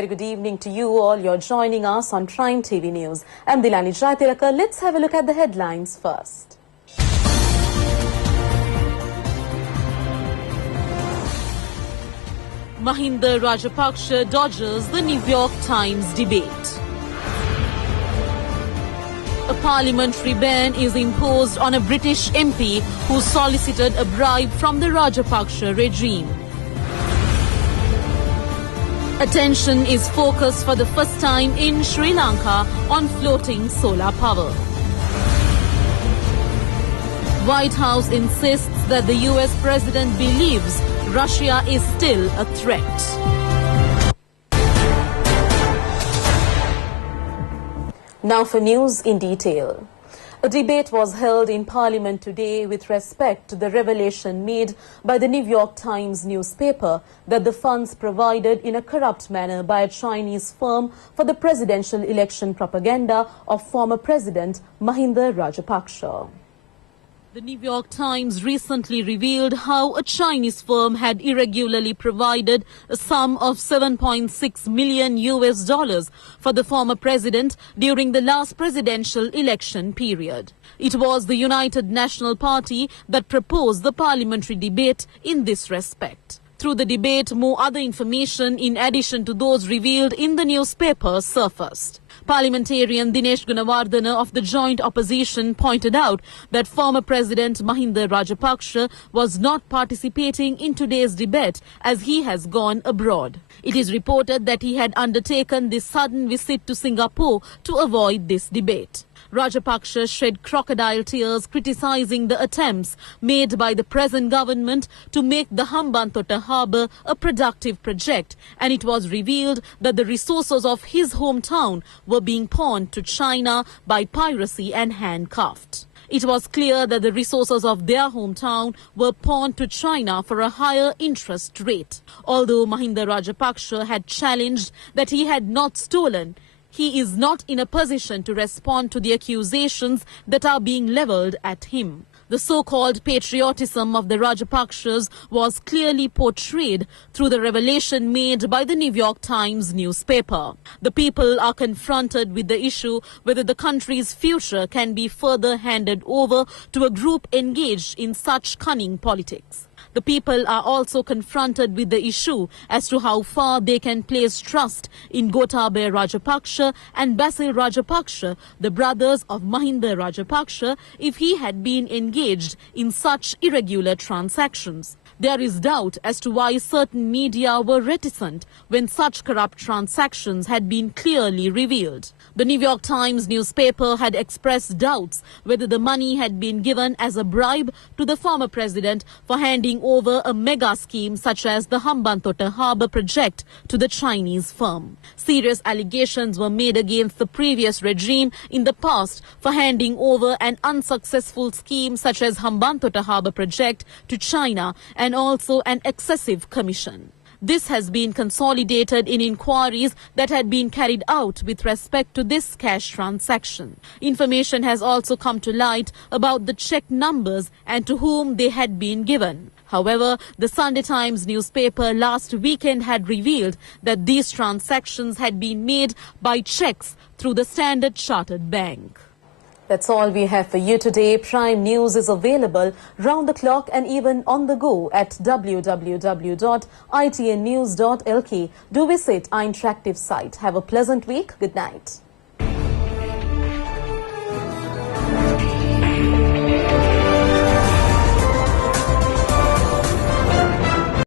very good evening to you all. You're joining us on Prime TV News. I'm Dilani Jaitilaka. Let's have a look at the headlines first. Mahinda Rajapaksa dodges the New York Times debate. A parliamentary ban is imposed on a British MP who solicited a bribe from the Rajapaksa regime. Attention is focused for the first time in Sri Lanka on floating solar power. White House insists that the US president believes Russia is still a threat. Now for news in detail. A debate was held in Parliament today with respect to the revelation made by the New York Times newspaper that the funds provided in a corrupt manner by a Chinese firm for the presidential election propaganda of former President Mahinda Rajapaksa. The New York Times recently revealed how a Chinese firm had irregularly provided a sum of $7.6 million for the former president during the last presidential election period. It was the United National Party that proposed the parliamentary debate in this respect. Through the debate, more other information in addition to those revealed in the newspaper surfaced. Parliamentarian Dinesh Gunawardena of the joint opposition pointed out that former President Mahinda Rajapaksa was not participating in today's debate as he has gone abroad. It is reported that he had undertaken this sudden visit to Singapore to avoid this debate. Rajapaksa shed crocodile tears criticizing the attempts made by the present government to make the Hambantota harbour a productive project, and it was revealed that the resources of his hometown were being pawned to China by piracy and handcuffed. It was clear that the resources of their hometown were pawned to China for a higher interest rate. Although Mahinda Rajapaksa had challenged that he had not stolen, he is not in a position to respond to the accusations that are being levelled at him. The so-called patriotism of the Rajapaksas was clearly portrayed through the revelation made by the New York Times newspaper. The people are confronted with the issue whether the country's future can be further handed over to a group engaged in such cunning politics. The people are also confronted with the issue as to how far they can place trust in Gotabaya Rajapaksa and Basil Rajapaksa, the brothers of Mahinda Rajapaksa, if he had been engaged in such irregular transactions. There is doubt as to why certain media were reticent when such corrupt transactions had been clearly revealed. The New York Times newspaper had expressed doubts whether the money had been given as a bribe to the former president for handing over a mega scheme such as the Hambantota harbour project to the Chinese firm. Serious allegations were made against the previous regime in the past for handing over an unsuccessful scheme such as Hambantota harbour project to China and also an excessive commission. This has been consolidated in inquiries that had been carried out with respect to this cash transaction. Information has also come to light about the check numbers and to whom they had been given. However, the Sunday Times newspaper last weekend had revealed that these transactions had been made by checks through the Standard Chartered Bank. That's all we have for you today. Prime News is available round the clock and even on the go at www.itnnews.lk. Do visit our interactive site. Have a pleasant week. Good night.